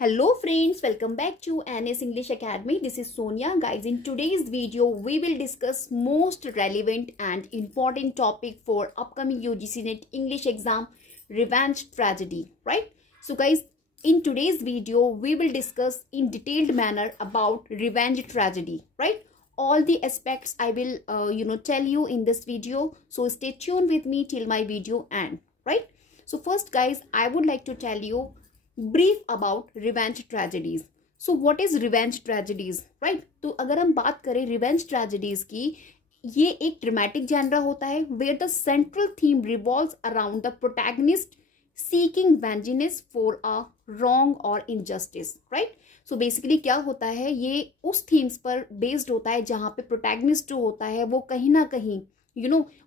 Hello friends, welcome back to NS English Academy. This is Sonia. Guys, in today's video, we will discuss most relevant and important topic for upcoming UGC NET English exam, revenge tragedy, right? So guys, in today's video, we will discuss in detailed manner about revenge tragedy, right? All the aspects I will, tell you in this video. So stay tuned with me till my video end, right? So first guys, I would like to tell you brief about revenge tragedies. So what is revenge tragedies, right? तो अगर हम बात करें revenge tragedies की, ये एक dramatic genre होता है where the central theme revolves around the protagonist seeking vengeance for a wrong or injustice, right? So basically क्या होता है, ये उस themes पर based होता है जहाँ पे protagonist जो होता है वो कहीं ना कहीं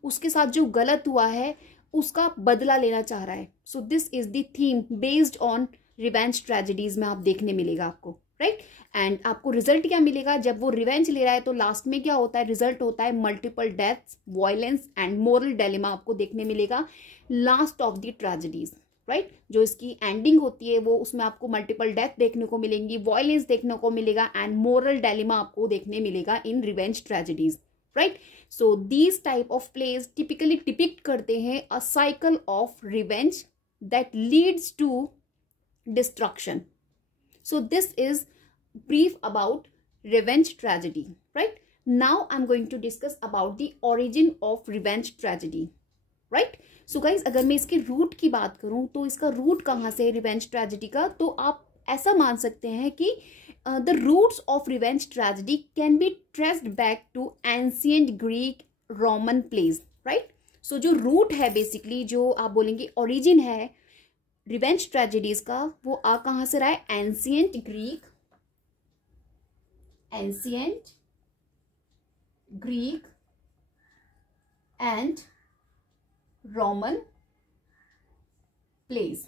उसके साथ जो गलत हुआ है उसका बदला लेना चाह रहा है. सो this is the theme based on revenge tragedies में आप देखने मिलेगा आपको, राइट? एंड आपको रिजल्ट क्या मिलेगा जब वो रिवेंज ले रहा है? तो लास्ट में क्या होता है? रिजल्ट होता है multiple deaths, violence and moral dilemma आपको देखने मिलेगा last of the tragedies, right? जो इसकी एंडिंग होती है वो उसमें आपको मल्टीपल डेथ देखने को मिलेंगी, वायलेंस देखने को मिलेगा एंड मोरल डिलेमा आपको देखने मिलेगा in revenge tragedies, right? So these type of plays typically depict करते हैं a cycle of revenge that leads to destruction. So this is brief about revenge tragedy, right? Now I'm going to discuss about the origin of revenge tragedy, right? So guys, अगर मैं इसके root की बात करूं तो इसका root कहाँ से है रिवेंज ट्रेजेडी का? तो आप ऐसा मान सकते हैं कि the roots of revenge tragedy can be traced back to ancient Greek Roman plays, right? So जो root है basically, जो आप बोलेंगे origin है revenge tragedies का, वो आ कहाँ से रहा है? ancient Greek and Roman plays,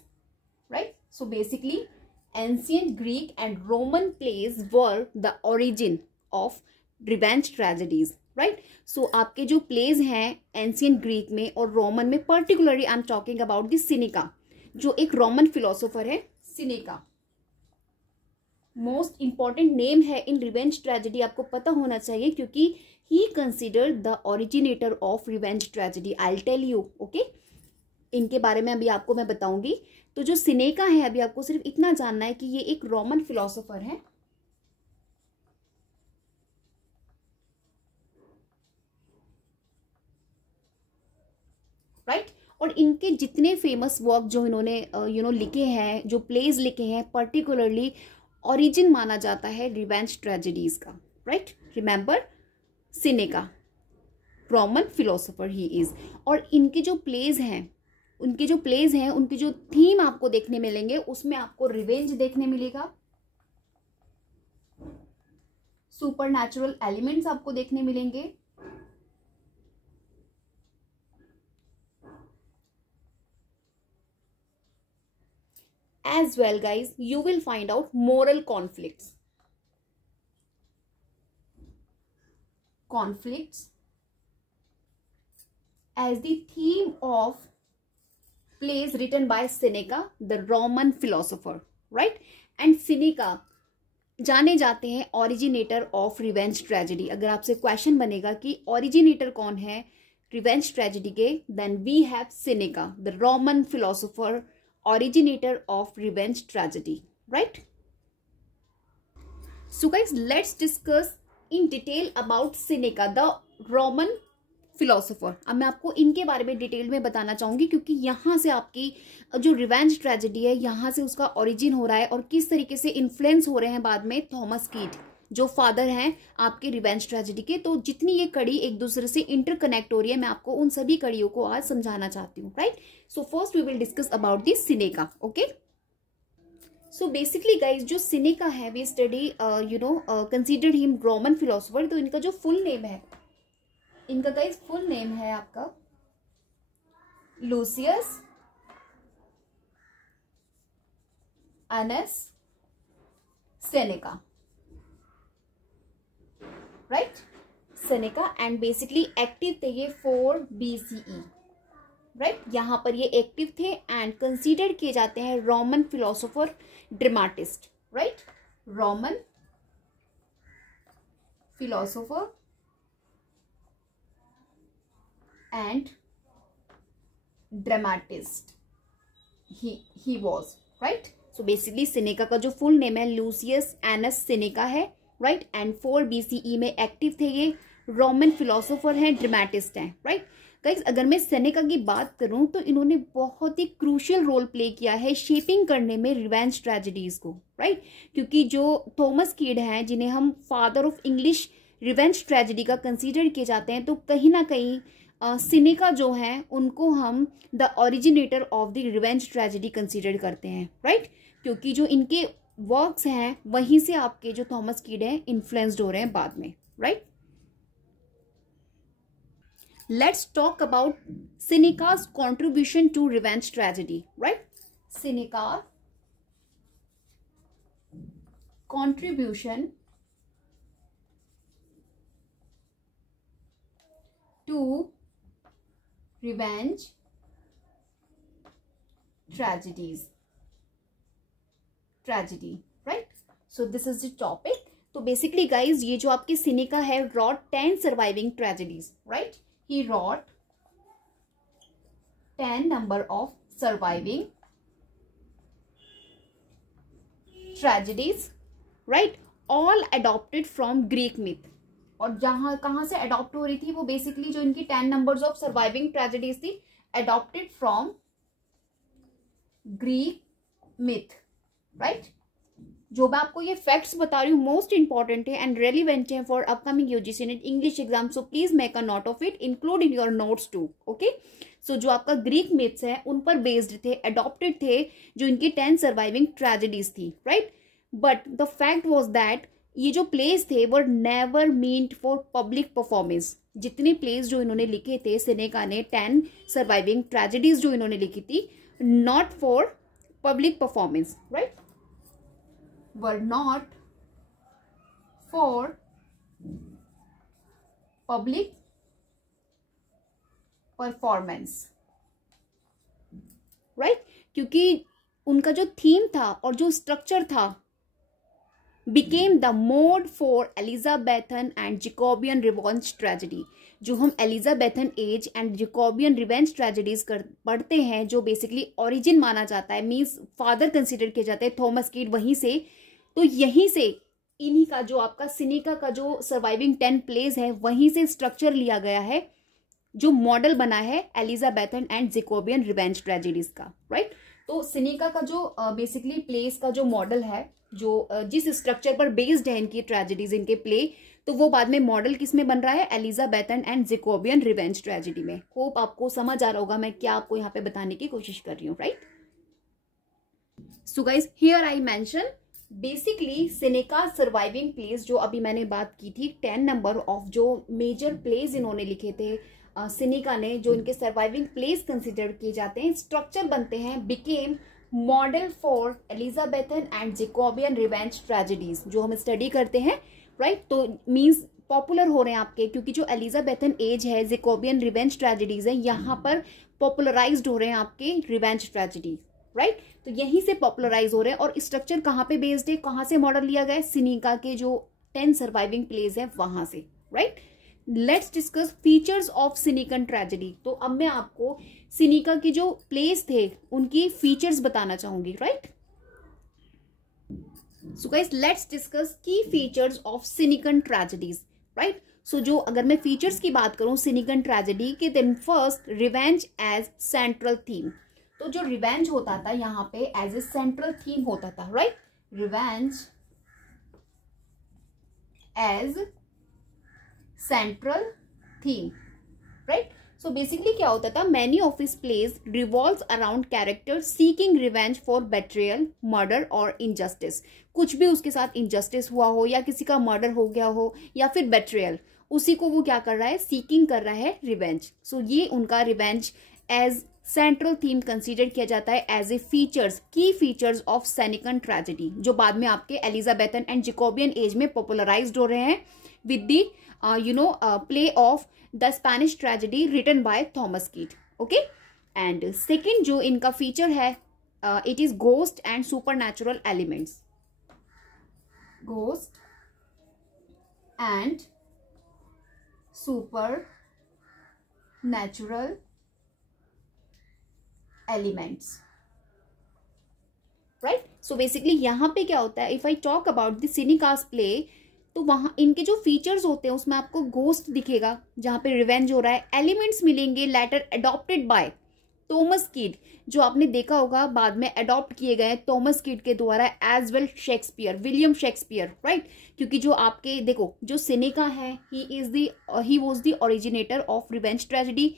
right? So basically ancient Greek and Roman plays were the origin of revenge tragedies, right? So आपके जो plays हैं ancient Greek में और Roman में, particularly I'm talking about the Seneca, जो एक Roman philosopher है Seneca. Most important name है in revenge tragedy, आपको पता होना चाहिए क्योंकि he considered the originator of revenge tragedy. I'll tell you, okay? इनके बारे में अभी आपको मैं बताऊंगी. तो जो सिनेका है, अभी आपको सिर्फ इतना जानना है कि ये एक रोमन फिलोसोफर है, राइट? और इनके जितने फेमस वर्क जो इन्होंने लिखे हैं, जो प्लेज लिखे हैं, पर्टिकुलरली ओरिजिन माना जाता है रिवेंज ट्रेजेडीज का, right? Remember Seneca, Roman philosopher he is. और इनके जो प्लेज हैं, उनकी जो थीम आपको देखने मिलेंगे उसमें आपको रिवेंज देखने मिलेगा, सुपरनैचुरल एलिमेंट्स आपको देखने मिलेंगे, as well guys you will find out moral conflicts as the theme of plays written by Seneca, the Roman philosopher, right? And Seneca जाने जाते हैं originator of revenge tragedy. अगर आपसे क्वेश्चन बनेगा कि originator कौन है revenge tragedy के, then we have Seneca, the Roman philosopher, originator of revenge tragedy, right? So guys, let's discuss in detail about Seneca, the Roman philosopher. अब मैं आपको इनके बारे में डिटेल में बताना चाहूंगी क्योंकि यहाँ से आपकी जो रिवेंज ट्रेजेडी है यहाँ से उसका ओरिजिन हो रहा है और किस तरीके से इन्फ्लुएंस हो रहे हैं बाद में थॉमस कीट, जो फादर हैं आपके रिवेंज ट्रेजेडी के. तो जितनी ये कड़ी एक दूसरे से इंटरकनेक्ट हो रही है, मैं आपको उन सभी कड़ियों को आज समझाना चाहती हूँ, right? So first we will discuss about this Seneca, okay? So basically guys जो सिनेका है, we study considered him Roman philosopher. तो इनका जो फुल नेम है, इनका गाइस फुल नेम है आपका Lucius anus Seneca, right? Seneca. And basically active थे ये 4 BCE, राइट? यहाँ पर ये एक्टिव थे एंड कंसीडर किए जाते हैं Roman philosopher dramatist, right? Roman philosopher and dramatist he was, right? So basically Seneca का जो फुल नेम है लूसियस एनस सिनेका है, राइट? एंड 4 BCE में एक्टिव थे ये, रोमन फिलोसोफर हैं, ड्रामेटिस्ट हैं, राइट? गाइस अगर मैं सेनेका की बात करूं तो इन्होंने बहुत ही क्रूशियल रोल प्ले किया है शेपिंग करने में रिवेंज ट्रेजेडीज को, राइट? क्योंकि जो थॉमस कीड हैं जिन्हें हम father of English revenge tragedy का कंसीडर किए जाते हैं, तो कहीं ना कहीं सिनेका जो है उनको हम the originator of the revenge tragedy consider करते हैं, राइट? क्योंकि जो इनके वर्क्स हैं वहीं से आपके जो थॉमस कीड हैं इन्फ्लुएंस्ड हो रहे हैं बाद में, right? Let's talk about Seneca's contribution to revenge tragedy, right? Seneca's contribution to revenge tragedy, right? So this is the topic. तो basically guys ये जो आपके सिनेका है wrote 10 surviving tragedies, right? He wrote 10 number of surviving tragedies, right? All adopted from Greek myth. और जहां कहां से adopt हो रही थी वो बेसिकली जो इनकी 10 नंबर्स ऑफ सर्वाइविंग ट्रेजेडीज थी adopted from Greek myth, right? जो मैं आपको ये फैक्ट्स बता रही हूँ मोस्ट इंपॉर्टेंट है एंड रेलिवेंट है for upcoming UGC NET English exam, so please make a note of it, include in your notes too, okay? So जो आपका ग्रीक मिथ्स है उन पर बेस्ड थे, अडॉप्टेड थे जो इनकी 10 सर्वाइविंग ट्रेजेडीज थी, right? But the fact was that ये जो प्लेस थे were never meant for public performance. जितने प्लेस जो इन्होंने लिखे थे सिनेका ने 10 सर्वाइविंग ट्रेजेडीज जो इन्होंने लिखी थी, not for public performance, right? were not for public performance, right? क्योंकि उनका जो थीम था और जो स्ट्रक्चर था became the mode for Elizabethan and Jacobean revenge tragedy। जो हम Elizabethan age and Jacobean revenge tragedies पढ़ते हैं जो बेसिकली ओरिजिन माना जाता है, मीन्स फादर कंसिडर किए जाते हैं थॉमस कीड, वहीं से, तो यहीं से इन्हीं का जो आपका सिनेका का जो सर्वाइविंग 10 प्लेस है वहीं से स्ट्रक्चर लिया गया है जो मॉडल बना है Elizabethan and Jacobean revenge tragedies का, राइट? तो सिनेका का जो बेसिकली प्लेस का जो मॉडल है, जो जिस स्ट्रक्चर पर बेस्ड है इनकी ट्रेजेडीज, इनके प्ले, तो वो बाद में मॉडल किस में बन रहा है? Elizabethan and Jacobean revenge tragedy में। होप आपको समझ आ रहा होगा मैं क्या आपको यहाँ पे बताने की कोशिश कर रही हूँ, right? So guys here I mention basically Seneca surviving place, जो अभी मैंने बात की थी 10 नंबर ऑफ जो मेजर प्लेस इन्होंने लिखे थे सिनेका ने, जो इनके सर्वाइविंग प्लेस कंसिडर किए जाते हैं, स्ट्रक्चर बनते हैं, became model for Elizabethan and Jacobean revenge tragedies जो हम स्टडी करते हैं, राइट? तो मीन्स पॉपुलर हो रहे हैं आपके, क्योंकि जो एलिजाबेथन एज है, जैकोबियन रिवेंज ट्रेजेडीज है, यहाँ पर पॉपुलराइज्ड हो रहे हैं आपके रिवेंज ट्रेजेडीज, राइट? तो यहीं से पॉपुलराइज हो रहे हैं। और स्ट्रक्चर कहाँ पे बेस्ड है, कहाँ से मॉडल लिया गया है? सिनेका के जो 10 सर्वाइविंग प्लेस है वहां से, right? Let's discuss features of Senecan tragedy. तो अब मैं आपको सिनेका के जो प्लेस थे उनकी फीचर्स बताना चाहूंगी, right? So guys let's discuss key features of Senecan tragedies, right? So जो अगर मैं फीचर्स की बात करूं सिनेकन ट्रेजेडी के, then first revenge as central theme. तो जो रिवेंज होता था यहाँ पे एज ए सेंट्रल थीम होता था, right? Revenge as central theme, right? So basically क्या होता था, many of his plays revolves around character seeking revenge for betrayal, murder और इनजस्टिस। कुछ भी उसके साथ इनजस्टिस हुआ हो या किसी का मर्डर हो गया हो या फिर बेट्रियल, उसी को वो क्या कर रहा है? सीकिंग कर रहा है रिवेंज। सो ये उनका revenge as central theme consider किया जाता है as a features, key features of Senecan tragedy, जो बाद में आपके एलिजाबेथन एंड जैकोबियन एज में पॉपुलराइज्ड हो रहे हैं with the play of the Spanish tragedy written by Thomas Kyd, okay? And second जो इनका फीचर है, it is ghost and supernatural elements, ghost and super natural elements, right. So basically यहाँ पे क्या होता है, if I talk about the Seneca's play, तो वहां इनके जो फीचर्स होते हैं उसमें आपको घोस्ट दिखेगा जहां पे रिवेंज हो रहा है. एलिमेंट्स मिलेंगे later adopted by Thomas Kyd, जो आपने देखा होगा बाद में अडॉप्ट किए गए थॉमस किड के द्वारा, as well Shakespeare, William Shakespeare, right. क्योंकि जो आपके देखो जो सिनेका है, he was the originator of revenge tragedy.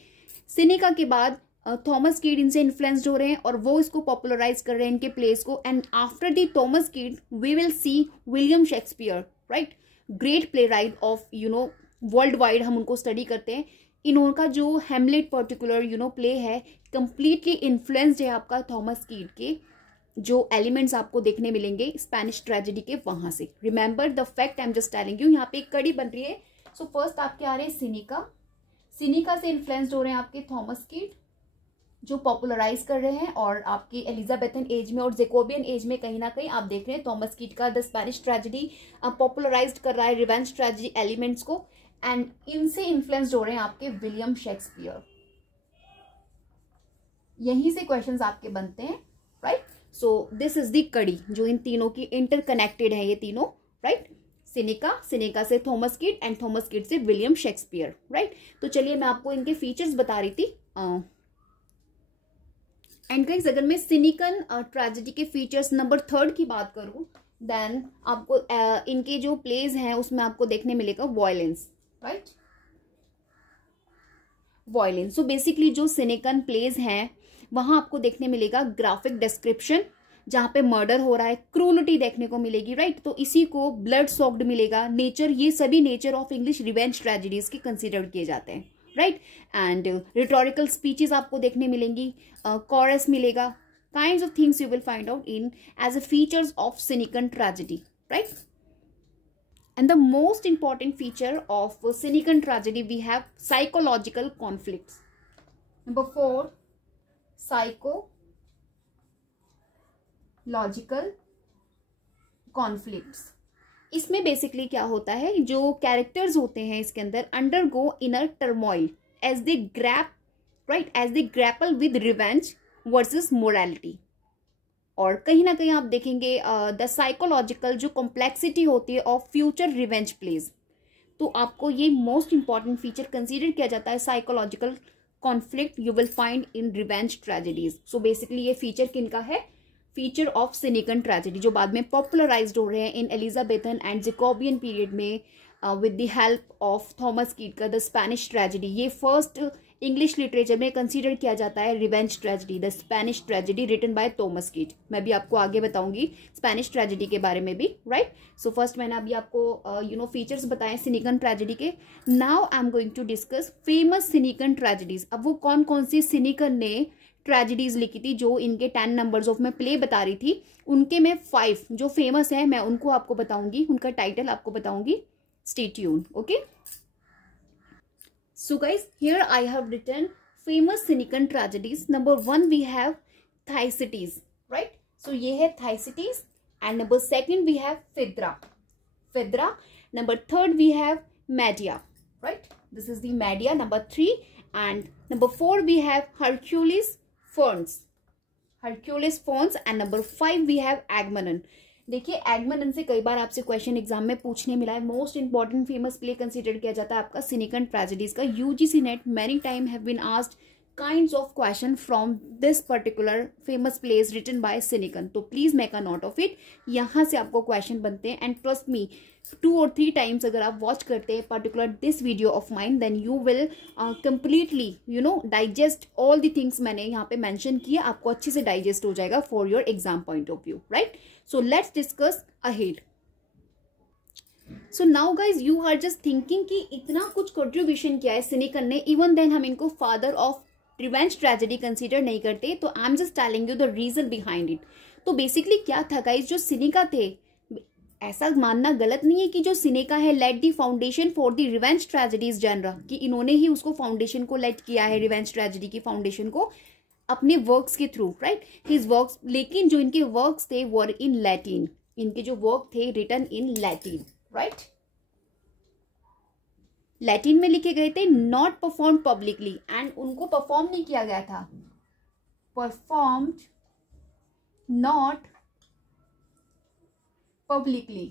Seneca के बाद थॉमस किड इनसे इन्फ्लुएंस्ड हो रहे हैं और वो इसको पॉपुलराइज कर रहे हैं इनके प्लेस को. And after the Thomas Kyd we will see William Shakespeare, right, great play right of world wide हम उनको स्टडी करते हैं. इनका जो हेमलेट पर्टिकुलर प्ले है कंप्लीटली इन्फ्लुएंस्ड है आपका थॉमस कीड के जो एलिमेंट्स आपको देखने मिलेंगे स्पेनिश ट्रेजेडी के वहां से. Remember the fact I am just telling you. यहाँ पे एक कड़ी बन रही है. सो फर्स्ट आपके आ रहे हैं सिनिका से इन्फ्लुएंस्ड हो रहे हैं आपके थॉमस कीड जो पॉपुलराइज कर रहे हैं. और आपकी एलिजाबेथन एज में और जेकोबियन एज में कहीं ना कहीं आप देख रहे हैं थॉमस कीड का द स्पेनिश ट्रेजेडी पॉपुलराइज कर रहा है रिवेंज ट्रेजेडी एलिमेंट्स को. एंड इनसे इन्फ्लुएंस्ड हो रहे हैं आपके विलियम शेक्सपियर. यहीं से क्वेश्चंस आपके बनते हैं, right. So this is the कड़ी जो इन तीनों की इंटरकनेक्टेड है, ये तीनों, राइट. सिनेका से Thomas kid and Thomas kid से विलियम शेक्सपियर, राइट. तो चलिए मैं आपको इनके फीचर्स बता रही थी. एंड गाइस अगर मैं सिनिकन ट्रेजेडी के फीचर्स नंबर 3 की बात करूं, देन आपको इनके जो प्लेज हैं उसमें आपको देखने मिलेगा violence, right, violence. So basically जो सिनिकन प्लेज हैं वहां आपको देखने मिलेगा ग्राफिक डिस्क्रिप्शन जहां पे मर्डर हो रहा है, क्रूलिटी देखने को मिलेगी, राइट. तो इसी को ब्लड सॉक्ड मिलेगा, नेचर, ये सभी nature of English revenge tragedies के कंसिडर किए जाते हैं, राइट. एंड रिटोरिकल स्पीचेस आपको देखने मिलेंगी, कॉरस मिलेगा, kinds of things you will find out in as a features of Senecan tragedy, right. And the most important feature of Sinecan tragedy, we have psychological conflicts. Number 4, psychological conflicts. इसमें basically क्या होता है, जो characters होते हैं इसके अंदर undergo inner turmoil as they grapple with revenge versus morality. और कहीं ना कहीं आप देखेंगे द साइकोलॉजिकल जो कॉम्प्लेक्सिटी होती है ऑफ फ्यूचर रिवेंज प्लेज. तो आपको ये मोस्ट इंपॉर्टेंट फीचर कंसीडर किया जाता है. Psychological conflict you will find in revenge tragedies. So basically ये फीचर किनका है, फीचर ऑफ सिनिकन ट्रेजेडी जो बाद में पॉपुलराइज्ड हो रहे हैं in Elizabethan and Jacobean period में with the help of Thomas Kyd का द स्पेनिश ट्रेजेडी. ये फर्स्ट इंग्लिश लिटरेचर में कंसीडर किया जाता है revenge tragedy, the Spanish tragedy written by Thomas Kyd. मैं भी आपको आगे बताऊंगी स्पेनिश ट्रेजेडी के बारे में भी, राइट. सो फर्स्ट मैंने अभी आपको फीचर्स बताए सिनिकन ट्रेजेडी के. Now I am going to discuss famous Senecan tragedies. अब वो कौन कौन सी सिनिकन ने ट्रेजेडीज लिखी थी जो इनके 10 नंबर्स ऑफ मैं प्ले बता रही थी, उनके मैं 5 जो फेमस है मैं उनको आपको बताऊंगी, उनका टाइटल आपको बताऊंगी. Stay tuned, okay. So guys, here I have written famous Sinecan tragedies. Number 1 we have Thyestes, right? So ये है Thyestes. And number 2 we have Phaedra. Number 3 we have Medea, right? This is the Medea. Number 3 and number 4 we have Hercules Fons. And number 5 we have Agamemnon. देखिए एगमेमनन से कई बार आपसे question exam में पूछने मिला है. Most important famous play consider किया जाता है आपका सिनिकन ट्रेजेडीज का. UGC NET many time have been asked kinds of question from this particular famous place written by Senecan. तो please make a note of it. यहाँ से आपको question बनते हैं. And trust me 2 or 3 times अगर आप watch करते हैं particular this video of mine, then you will completely digest all the things मैंने यहाँ पे मेंशन किया. आपको अच्छे से डाइजेस्ट हो जाएगा for your exam point of view, right. So let's discuss ahead. So now guys you are just thinking कि इतना कुछ contribution किया है सिनिकन ने, even then हम इनको father of revenge tragedy consider नहीं करते. तो I'm just telling you the reason behind it. तो basically क्या था guys, जो सिनिका थे, ऐसा मानना गलत नहीं है कि जो सिनेका है laid the foundation for the revenge tragedies genre, कि इन्होंने ही उसको फाउंडेशन को लेट किया है रिवेंज ट्रेजेडी की फाउंडेशन को अपने वर्क्स के थ्रू, राइट, हिज वर्क्स. लेकिन जो इनके वर्क्स थे वर इन लैटिन. इनके जो वर्क थे written in Latin, right, Latin में लिखे गए थे, नॉट परफॉर्म पब्लिकली, एंड उनको परफॉर्म नहीं किया गया था, performed not publicly,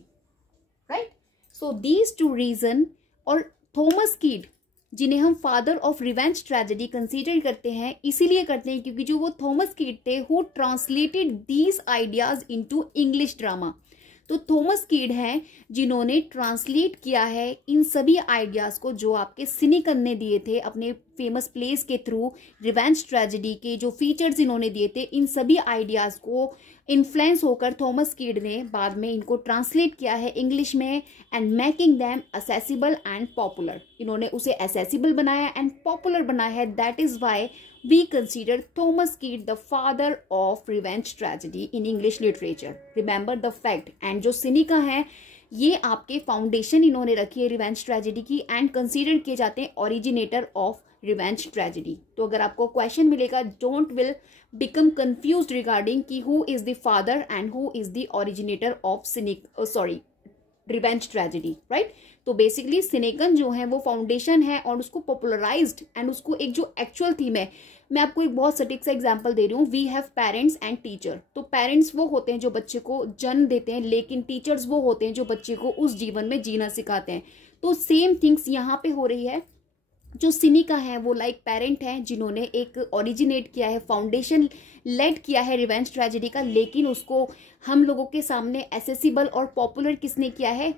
right. So these two reason, और थॉमस कीड जिन्हें हम father of revenge tragedy consider करते हैं, इसीलिए करते हैं क्योंकि जो वो थॉमस कीड थे who translated these ideas into English drama. तो थॉमस कीड हैं जिन्होंने ट्रांसलेट किया है इन सभी आइडियाज को जो आपके सिनिकन ने दिए थे अपने फेमस प्लेस के थ्रू, रिवेंज ट्रेजेडी के जो फीचर्स इन्होंने दिए थे, इन सभी आइडियाज को इन्फ्लुएंस होकर थॉमस कीड ने बाद में इनको ट्रांसलेट किया है इंग्लिश में, and making them accessible and popular. इन्होंने उसे असेसिबल बनाया एंड पॉपुलर बनाया है, that is why we consider Thomas Keat the father of revenge tragedy in English literature. Remember the fact. And जो सिनिका है ये आपके फाउंडेशन इन्होंने रखी है रिवेंज ट्रेजेडी की, एंड कंसीडर किए जाते हैं ओरिजिनेटर ऑफ रिवेंज ट्रेजेडी। तो अगर आपको क्वेश्चन मिलेगा, don't will become confused regarding कि who is the father and who is the originator of revenge tragedy, right. तो बेसिकली सिनेकन जो है वो फाउंडेशन है और उसको पॉपुलराइज्ड एंड उसको एक जो एक्चुअल थीम है, मैं आपको एक बहुत सटीक सा एग्जांपल दे रही हूँ, we have parents and teacher. तो पेरेंट्स वो होते हैं जो बच्चे को जन्म देते हैं, लेकिन टीचर्स वो होते हैं जो बच्चे को उस जीवन में जीना सिखाते हैं। तो सेम थिंग्स यहाँ पे हो रही है। जो सिनिका है वो लाइक पेरेंट है जिन्होंने एक ओरिजिनेट किया है, फाउंडेशन लेड किया है रिवेंज ट्रेजेडी का, लेकिन उसको हम लोगों के सामने एसेसिबल और पॉपुलर किसने किया है,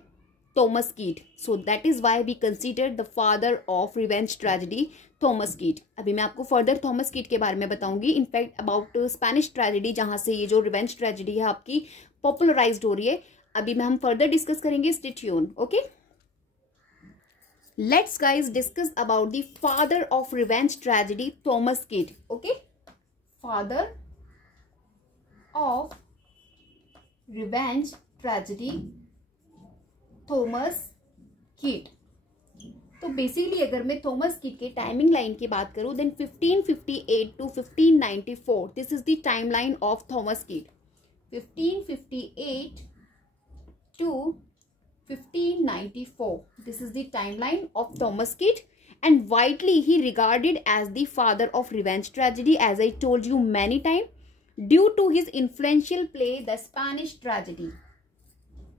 Thomas Kyd. So that is why we consider the father of revenge tragedy Thomas Kyd. अभी मैं आपको फर्दर थॉमस कीट के बारे में बताऊंगी, इनफैक्ट अबाउट स्पेनिश ट्रेजेडी जहां से ये जो रिवेंज ट्रेजेडी है आपकी पॉपुलराइज्ड हो रही है, अभी मैं हम फर्दर डिस्कस करेंगे, stay tune, okay. Let's guys discuss about the father of revenge tragedy, Thomas Keat. Okay, father of revenge tragedy, Thomas कीट। तो बेसिकली अगर मैं थॉमस कीट के टाइमिंग लाइन की बात करूं, then 1558 to 1594 this is the timeline of Thomas Kyd. 1558 to 1594 this is the timeline of Thomas Keat, and widely he regarded as the father of revenge tragedy, as I told you many times, due to his influential play The Spanish Tragedy.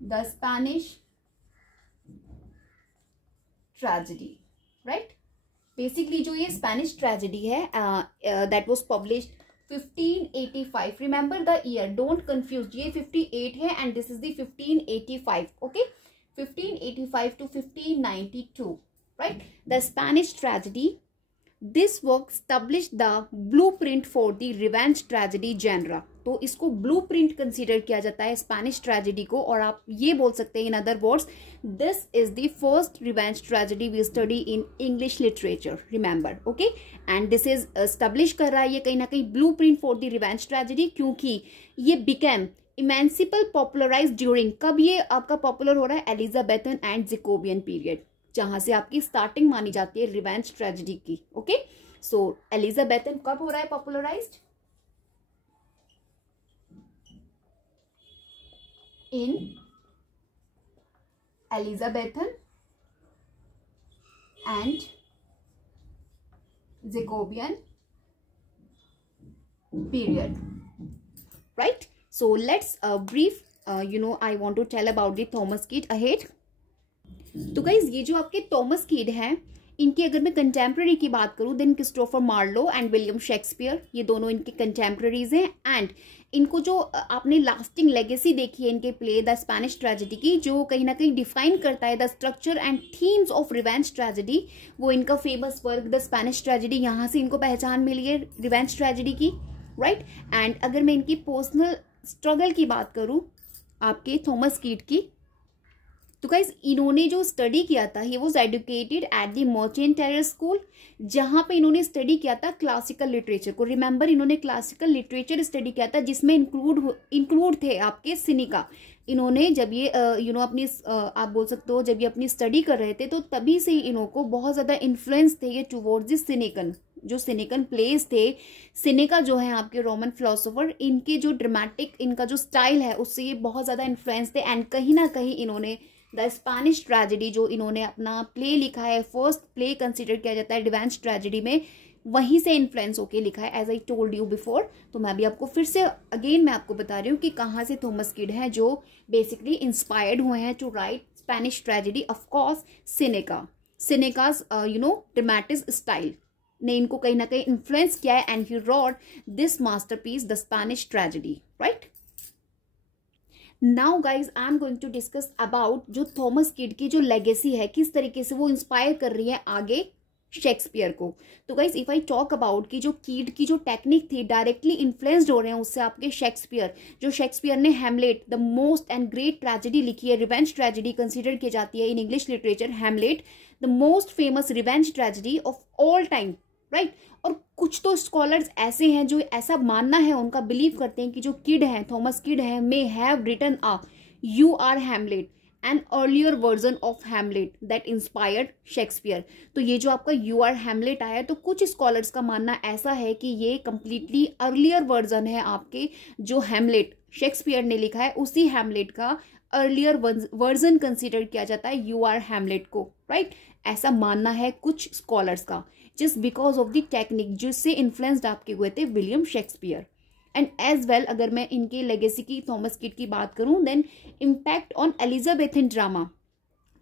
The Spanish Tragedy, right? Basically जो ये Spanish Tragedy है that was published 1585. Remember the year, don't confuse, ये 58 है and this is the 1585, okay? 1585 to 1592, right? The Spanish Tragedy. This work established the blueprint for the revenge tragedy genre. तो इसको blueprint consider किया जाता है Spanish tragedy को, और आप ये बोल सकते हैं in other words, this is the first revenge tragedy we study in English literature. Remember, okay? And this is establish कर रहा है ये कहीं ना कहीं blueprint for the revenge tragedy, क्योंकि ये became इमेंसिपल पॉपुलराइज ड्यूरिंग, कब ये आपका पॉपुलर हो रहा है, एलिजाबेथन एंड जैकोबियन पीरियड, जहां से आपकी स्टार्टिंग मानी जाती है रिवेंज ट्रेजेडी की, ओके। सो एलिजाबेथन कब हो रहा है popularized, in Elizabethan and Jacobean period, right. So let's brief, I want to tell about the Thomas Keat ahead. तो guys ये जो आपके थॉमस कीट हैं, इनकी अगर मैं कंटेम्प्रेरी की बात करूँ, then Christopher Marlowe and William Shakespeare, ये दोनों इनके कंटेम्प्रेरीज हैं, एंड इनको जो आपने लास्टिंग लेगेसी देखी है इनके प्ले द स्पेनिश ट्रेजेडी की, जो कहीं ना कहीं डिफाइन करता है the structure and themes of revenge tragedy, वो इनका famous work the Spanish tragedy, यहाँ से इनको पहचान मिली है रिवेंज ट्रेजेडी की, राइट। एंड अगर मैं इनकी पर्सनल स्ट्रगल की बात करूं आपके थॉमस कीट की, तो गाइस इन्होंने जो स्टडी किया था, he was educated at the merchant terror school, जहां पे इन्होंने स्टडी किया था क्लासिकल लिटरेचर को। रिमेंबर इन्होंने क्लासिकल लिटरेचर स्टडी किया था जिसमें इंक्लूड थे आपके सिनिका। इन्होंने जब ये अपनी आप बोल सकते हो जब ये अपनी स्टडी कर रहे थे, तो तभी से इन्हों को बहुत ज्यादा इन्फ्लुएंस थे ये टुवर्ड्स द सिनिकन, जो सिनेकन प्लेस थे, सिनेका जो है आपके रोमन फिलोसोफर, इनके जो ड्रामेटिक इनका जो स्टाइल है उससे ये बहुत ज़्यादा इन्फ्लुएंस थे। एंड कहीं ना कहीं इन्होंने द स्पेनिश ट्रेजेडी जो इन्होंने अपना प्ले लिखा है, फर्स्ट प्ले कंसिडर किया जाता है रिवेंज ट्रेजेडी में, वहीं से इन्फ्लुएंस होके लिखा है, as I told you before. तो मैं भी आपको फिर से अगेन मैं आपको बता रही हूँ कि कहाँ से थॉमस किड हैं जो बेसिकली इंस्पायर्ड हुए हैं to write Spanish tragedy. Of course Seneca's dramatic style ने इनको कहीं ना कहीं इन्फ्लुएंस किया है, and he wrote this masterpiece the Spanish tragedy, right. Now guys I am going to discuss about जो थॉमस किड की जो लेगेसी है, किस तरीके से वो इंस्पायर कर रही है आगे शेक्सपियर को। तो guys if I talk about कि जो कीड की जो टेक्निक थी डायरेक्टली इन्फ्लुएंस्ड हो रहे हैं उससे आपके शेक्सपियर। जो शेक्सपियर ने Hamlet the most and great tragedy लिखी है, रिवेंज ट्रेजेडी कंसिडर की जाती है in English literature, Hamlet the most famous revenge tragedy of all time, right. और कुछ तो स्कॉलर्स ऐसे हैं जो ऐसा मानना है, उनका बिलीव करते हैं कि जो किड है, थॉमस किड है, may have written a ur Hamlet an earlier version of Hamlet that inspired Shakespeare. तो ये जो आपका यू आर हैमलेट आया, तो कुछ स्कॉलर्स का मानना ऐसा है कि ये कंप्लीटली अर्लियर वर्जन है आपके जो हैमलेट शेक्सपियर ने लिखा है, उसी हैमलेट का अर्लियर वर्जन कंसिडर किया जाता है यू आर हैमलेट को, राइट। ऐसा मानना है कुछ स्कॉलर्स का, just because of the technique जिससे इन्फ्लुएंस्ड आपके हुए थे William Shakespeare. And as well अगर मैं इनके लेगेसी की, थॉमस किड की बात करूं, then impact on Elizabethan drama,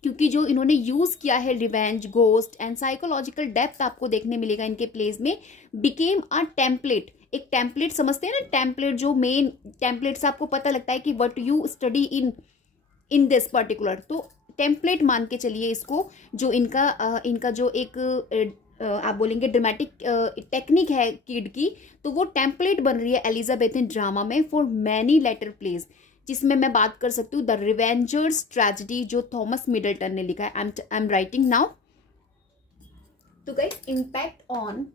क्योंकि जो इन्होंने यूज किया है revenge, ghost and psychological depth आपको देखने मिलेगा इनके प्लेस में, बिकेम अ टेम्पलेट। एक टेम्पलेट समझते हैं ना, टेम्पलेट जो मेन टेम्पलेट से आपको पता लगता है कि what you study in this particular, तो टेम्पलेट मान के चलिए इसको। जो इनका जो एक आप बोलेंगे ड्रामेटिक टेक्निक है किड की, तो वो टेम्पलेट बन रही है एलिजाबेथन ड्रामा में फॉर मैनी लेटर प्लेज, जिसमें मैं बात कर सकती हूँ द रिवेंजर्स ट्रेजेडी जो थॉमस मिडल्टन ने लिखा है। I am writing now. तो guys impact on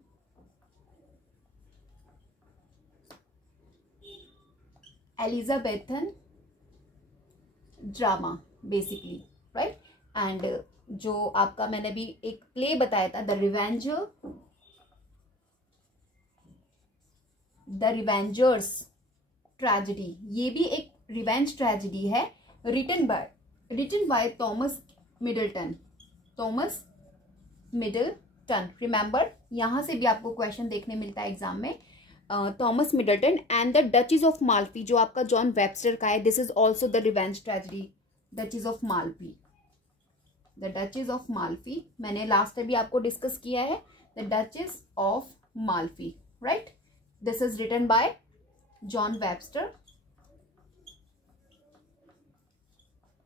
Elizabethan drama basically, right. And जो आपका मैंने भी एक प्ले बताया था द रिवेंजर्स ट्रेजेडी, ये भी एक रिवेंज ट्रेजेडी है written by Thomas Middleton. Remember, यहां से भी आपको क्वेश्चन देखने मिलता है एग्जाम में। Thomas Middleton and the Duchess of Malfi जो आपका जॉन वेबस्टर का है, this is also the revenge tragedy, Duchess of Malfi. The Duchess of Malfi मैंने लास्ट टाइम भी आपको डिस्कस किया है, the Duchess of Malfi, right. This is written by John Webster.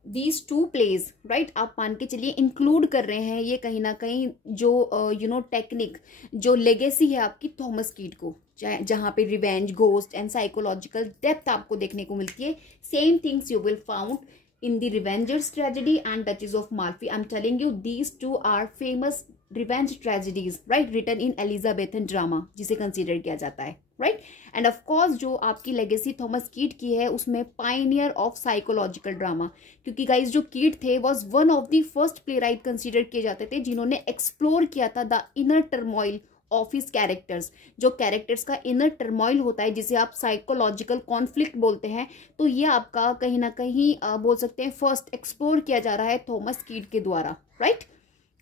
These two plays, right, आप मान के चलिए include कर रहे हैं ये कहीं ना कहीं जो टेक्निक, जो लेगेसी है आपकी थॉमस किड को, जहां पे revenge, ghost and psychological depth आपको देखने को मिलती है। Same things you will found in the Revengers tragedy and Duchess of Malfi. I'm telling you these two are famous revenge tragedies, right, written in Elizabethan drama जिसे consider किया जाता है, right. And of course जो आपकी legacy Thomas कीट की है उसमें pioneer of psychological drama, क्योंकि guys जो कीट थे was one of the first playwright consider किए जाते थे जिन्होंने explore किया था the inner turmoil of his characters. जो कैरेक्टर्स का इनर टर्मोइल होता है जिसे आप साइकोलॉजिकल कॉन्फ्लिक्ट बोलते हैं, तो ये आपका कहीं ना कहीं बोल सकते हैं फर्स्ट एक्सप्लोर किया जा रहा है थॉमस किड के द्वारा, right.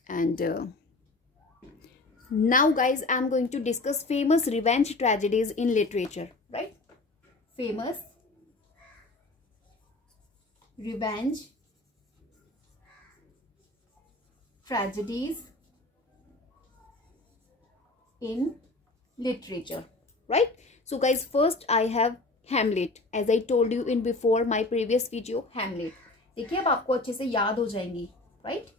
And now guys I am going to discuss famous revenge tragedies in literature, right. Famous revenge tragedies in literature, right. So guys, first I have Hamlet, as I told you in before my previous video, Hamlet। देखिए अब आपको अच्छे से याद हो जाएंगी, right।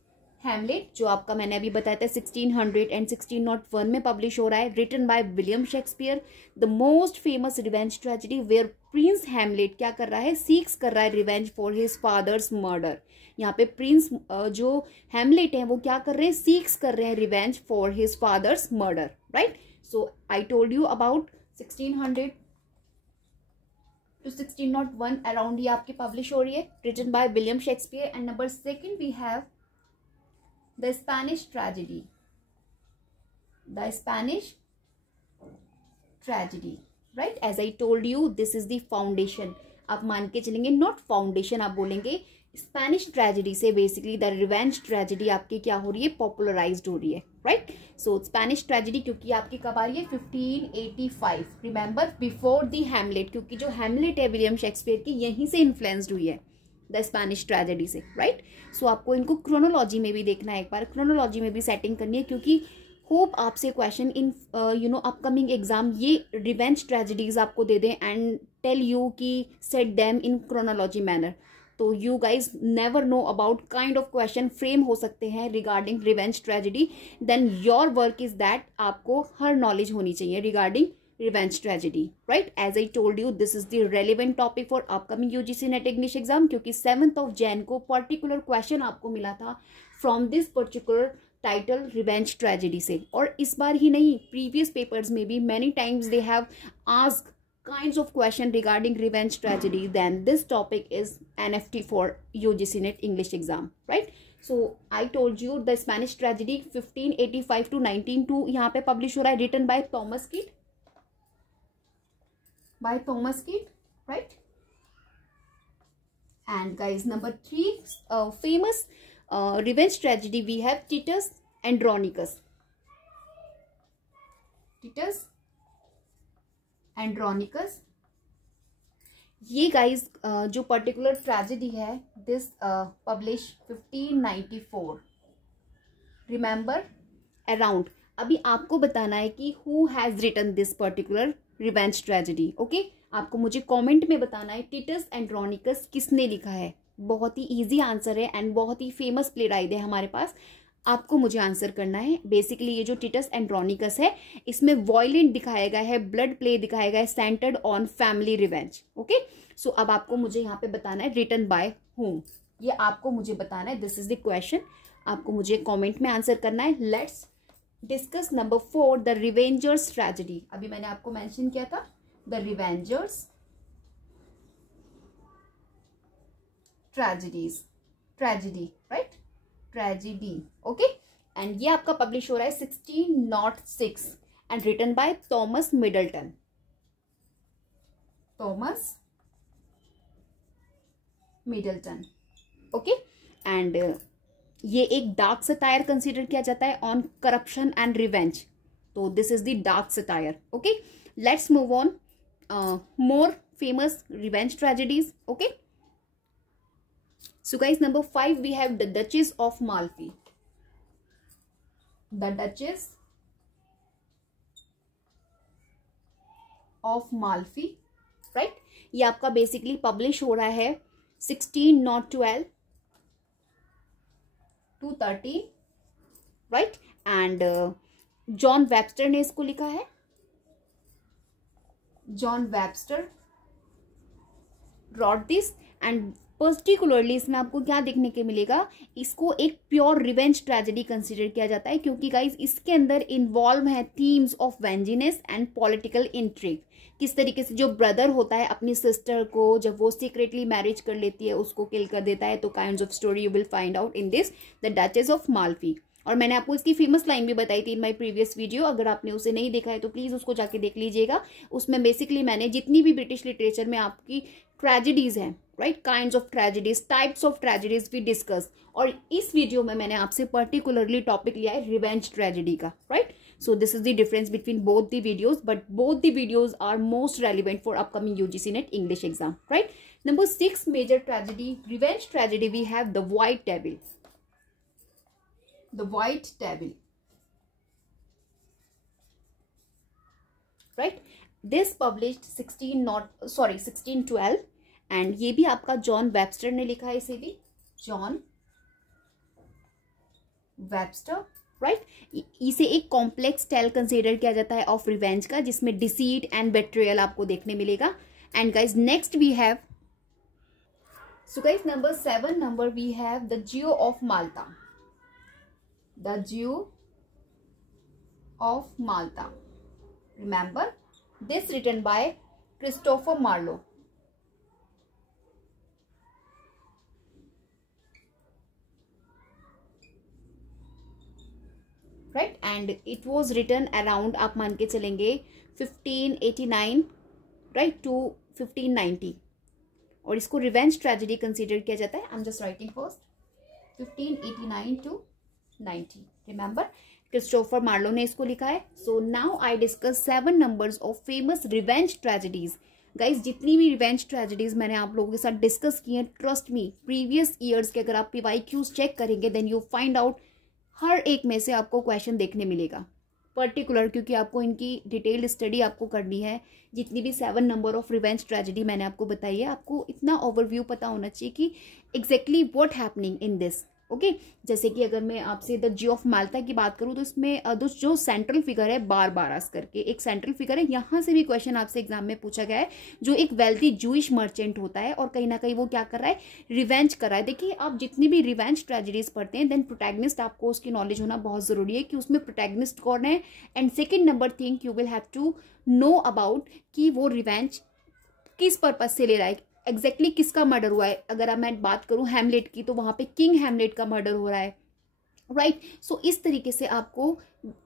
Hamlet जो आपका मैंने अभी बताया था 1600 and 1601 में पब्लिश हो रहा है, written by William Shakespeare, the most famous revenge tragedy where Prince Hamlet क्या कर रहा है, seeks कर रहा है revenge for his father's murder। यहाँ पे प्रिंस जो हैमलेट है वो क्या कर रहे हैं, सीक्स कर रहे हैं revenge for his father's murder, right. So I told you about 1600 to 1601 around ये आपकी पब्लिश हो रही है, written by William Shakespeare. And number second we have the Spanish tragedy, the Spanish tragedy, right. As I told you this is the foundation. आप मान के चलेंगे, not foundation, आप बोलेंगे स्पेनिश ट्रेजेडी से बेसिकली द रिवेंज ट्रेजेडी आपकी क्या हो रही है, पॉपुलराइज्ड हो रही है, राइट. सो स्पेनिश ट्रेजेडी क्योंकि आपकी कब आ रही है, 1585. रिमेंबर बिफोर द हैमलेट, क्योंकि जो हैमलेट है विलियम शेक्सपियर की, यहीं से इन्फ्लुएंस्ड हुई है द स्पेनिश ट्रेजेडी से, राइट. सो आपको इनको क्रोनोलॉजी में भी देखना है, एक बार क्रोनोलॉजी में भी सेटिंग करनी है, क्योंकि होप आपसे क्वेश्चन इन अपकमिंग एग्जाम ये रिवेंज ट्रेजेडीज आपको दे दें एंड टेल यू कि set them in chronology manner. तो you guys never know about kind of question frame हो सकते हैं regarding revenge tragedy. Then your work is that आपको हर नॉलेज होनी चाहिए regarding revenge tragedy, right. As I told you this is the relevant topic for upcoming UGC NET English exam, क्योंकि 7 Jan को particular question आपको मिला था from this particular title revenge tragedy से. और इस बार ही नहीं, प्रीवियस पेपर्स में भी many times they have asked kinds of question regarding revenge tragedy. Then this topic is NFT for UGC NET English exam, right. So I told you the Spanish tragedy 1585 to 1902 यहाँ पे publish हो रहा है, written by Thomas Kidd, right. And guys, number 3 famous revenge tragedy we have Titus Andronicus. ये guys जो particular tragedy है this publish 1594. Remember around. अभी आपको बताना है कि who has written this particular revenge tragedy. Okay, आपको मुझे कमेंट में बताना है टिटस एंड्रोनिकस किसने लिखा है. बहुत ही इजी आंसर है एंड बहुत ही फेमस प्लेराइट है हमारे पास. आपको मुझे आंसर करना है. बेसिकली ये जो टिटस एंड्रोनिकस है इसमें वॉयलेंट दिखाया गया है, ब्लड प्ले दिखाया गया है, centred on family revenge. Okay, so अब आपको मुझे यहाँ पे बताना है रिटन बाय होम, ये आपको मुझे बताना है. दिस इज द क्वेश्चन, आपको मुझे कमेंट में आंसर करना है. Let's discuss number 4 the revenger's tragedy. अभी मैंने आपको मेंशन किया था the revenger's tragedy, right, tragedy. Okay, and ये आपका पब्लिश हो रहा है 1606 and written by Thomas Middleton. Okay, and ये एक डार्क सटायर कंसीडर किया जाता है ऑन करप्शन एंड रिवेंज. तो this is the dark satire. Okay, let's move on more famous revenge tragedies. Okay, so guys, number 5 we have the Duchess of Malfi. The Duchess of Malfi, right. ये आपका basically publish हो रहा है 1612 to 13, right. And John Webster ने इसको लिखा है. John Webster wrote this and particularly इसमें आपको क्या देखने के मिलेगा, इसको एक प्योर रिवेंज ट्रेजेडी कंसीडर किया जाता है, क्योंकि गाइज इसके अंदर इन्वॉल्व है themes of vengeance and political intrigue. किस तरीके से जो ब्रदर होता है अपनी सिस्टर को जब वो सीक्रेटली मैरिज कर लेती है उसको किल कर देता है. तो kinds of story you will find out in this the Duchess of Malfi. और मैंने आपको इसकी फेमस लाइन भी बताई थी इन माय प्रीवियस वीडियो. अगर आपने उसे नहीं देखा है तो प्लीज उसको जाके देख लीजिएगा. उसमें बेसिकली मैंने जितनी भी ब्रिटिश लिटरेचर में आपकी ट्रेजेडीज हैं, right, kinds of tragedies, types of tragedies we discuss. और इस वीडियो में मैंने आपसे पर्टिकुलरली टॉपिक लिया है रिवेंज ट्रेजेडी का, right. So this is the difference between both the videos, but both the videos are most relevant for upcoming UGC NET English exam, right. Number 6 major tragedy, revenge tragedy, we have the white table. The White Devil, right. This published 1612 and ये भी आपका John Webster ने लिखा है. इसे भी John Webster, right. इसे एक कॉम्प्लेक्स टेल कंसिडर किया जाता है ऑफ रिवेंज का, जिसमें डिसीट एंड बेट्रियल आपको देखने मिलेगा. And guys next we have, so guys number 7 we have the Jew of Malta. The Jew of Malta. Remember this written by Christopher Marlowe. Right, and it was written around, आप मान के चलेंगे 1589 right to 1590, और इसको revenge tragedy consider किया जाता है. I am just writing first 1589 to 90. Remember, Christopher Marlowe ने इसको लिखा है. So now I discuss 7 numbers of famous revenge tragedies. Guys, जितनी भी रिवेंज ट्रेजेडीज मैंने आप लोगों के साथ डिस्कस की हैं, ट्रस्ट मी, प्रीवियस ईयर्स के अगर आप PYQs चेक करेंगे देन यू फाइंड आउट हर एक में से आपको क्वेश्चन देखने मिलेगा पर्टिकुलर, क्योंकि आपको इनकी डिटेल्ड स्टडी आपको करनी है. जितनी भी 7 नंबर ऑफ रिवेंज ट्रेजेडी मैंने आपको बताई है, आपको इतना ओवरव्यू पता होना चाहिए कि exactly what happening in this. Okay, जैसे कि अगर मैं आपसे द जी ऑफ माल्टा की बात करूं तो इसमें जो सेंट्रल फिगर है बारबारस करके एक सेंट्रल फिगर है. यहाँ से भी क्वेश्चन आपसे एग्जाम में पूछा गया है, जो एक वेल्थी जूइश मर्चेंट होता है और कहीं ना कहीं वो क्या कर रहा है, रिवेंज कर रहा है. देखिए, आप जितनी भी रिवेंज ट्रेजेडीज पढ़ते हैं देन प्रोटैगनिस्ट आपको उसकी नॉलेज होना बहुत जरूरी है कि उसमें प्रोटैगनिस्ट कौन है. And second number thing you will have to know about कि वो रिवेंज किस पर्पज से ले रहा है, एग्जैक्टली किसका मर्डर हुआ है. अगर अब मैं बात करूं हैमलेट की तो वहां पे किंग हैमलेट का मर्डर हो रहा है, राइट. सो इस तरीके से आपको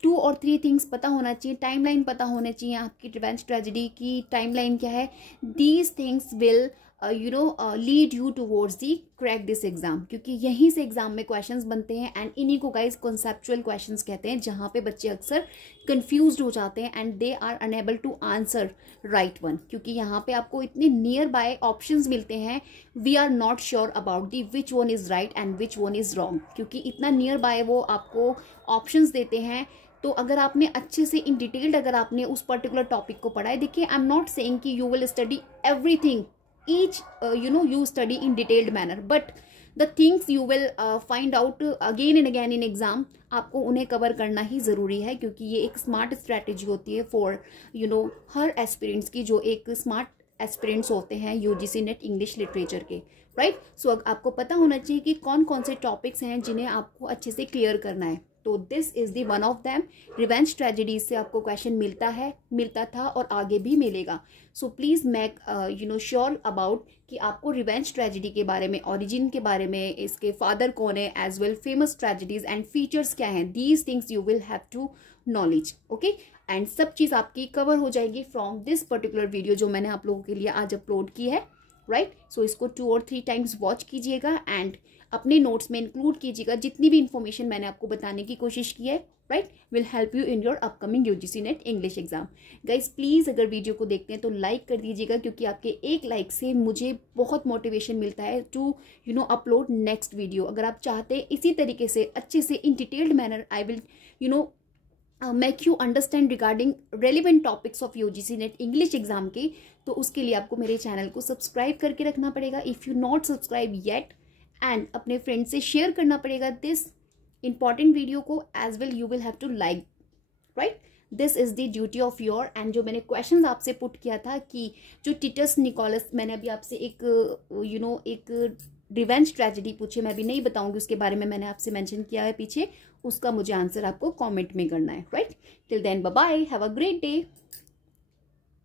2 और 3 थिंग्स पता होना चाहिए, टाइमलाइन पता होना चाहिए. आपकी रिवेंज ट्रेजेडी की टाइमलाइन क्या है, these things will lead you towards the crack this exam, क्योंकि यहीं से एग्जाम में क्वेश्चंस बनते हैं. एंड इन्हीं को गाइज कॉन्सेप्चुअल क्वेश्चंस कहते हैं, जहां पे बच्चे अक्सर कंफ्यूज्ड हो जाते हैं and they are unable to answer right one, क्योंकि यहाँ पे आपको इतने नियर बाय ऑप्शंस मिलते हैं. We are not sure about the which one is right and which one is wrong, क्योंकि इतना नियर बाय वो आपको ऑप्शंस देते हैं. तो अगर आपने अच्छे से इन डिटेल्ड अगर आपने उस पर्टिकुलर टॉपिक को पढ़ा है, देखिए आई एम नॉट सेइंग कि you will study everything, each you study in detailed manner, but the things you will find out again and again in exam, आपको उन्हें कवर करना ही ज़रूरी है, क्योंकि ये एक स्मार्ट स्ट्रैटेजी होती है फॉर हर एस्पिरेंट्स की, जो एक स्मार्ट एस्पिरेंट्स होते हैं UGC नेट इंग्लिश लिटरेचर के, राइट. सो आपको पता होना चाहिए कि कौन कौन से टॉपिक्स हैं जिन्हें आपको अच्छे से क्लियर करना है. तो this is the one of them. Revenge tragedies से आपको क्वेश्चन मिलता था और आगे भी मिलेगा. सो प्लीज मेक श्योर अबाउट कि आपको रिवेंज ट्रेजेडी के बारे में, ओरिजिन के बारे में, इसके फादर कौन है, as well famous tragedies and features क्या हैं, these things you will have to knowledge. Okay, and सब चीज़ आपकी कवर हो जाएगी फ्रॉम दिस पर्टिकुलर वीडियो जो मैंने आप लोगों के लिए आज अपलोड की है, राइट. सो इसको 2 और 3 टाइम्स वॉच कीजिएगा एंड अपने नोट्स में इंक्लूड कीजिएगा. जितनी भी इन्फॉर्मेशन मैंने आपको बताने की कोशिश की है, right, will help you in your upcoming UGC net English exam. Guys please अगर वीडियो को देखते हैं तो लाइक कर दीजिएगा, क्योंकि आपके एक लाइक से मुझे बहुत मोटिवेशन मिलता है टू अपलोड नेक्स्ट वीडियो. अगर आप चाहते हैं इसी तरीके से अच्छे से इन detailed manner I will make you understand regarding relevant topics of UGC net English exam के, तो उसके लिए आपको मेरे चैनल को सब्सक्राइब करके रखना पड़ेगा if you not subscribe yet, and अपने फ्रेंड से शेयर करना पड़ेगा दिस इंपॉर्टेंट वीडियो को, as well you will have to like, right. This is the duty of your. And जो मैंने क्वेश्चन आपसे पुट किया था कि जो टिटस निकोलस, मैंने अभी आपसे एक रिवेंज ट्रेजेडी पूछे, मैं अभी नहीं बताऊंगी उसके बारे में, मैंने आपसे मेंशन किया है पीछे, उसका मुझे आंसर आपको कमेंट में करना है, right. Till then bye bye, have a great day.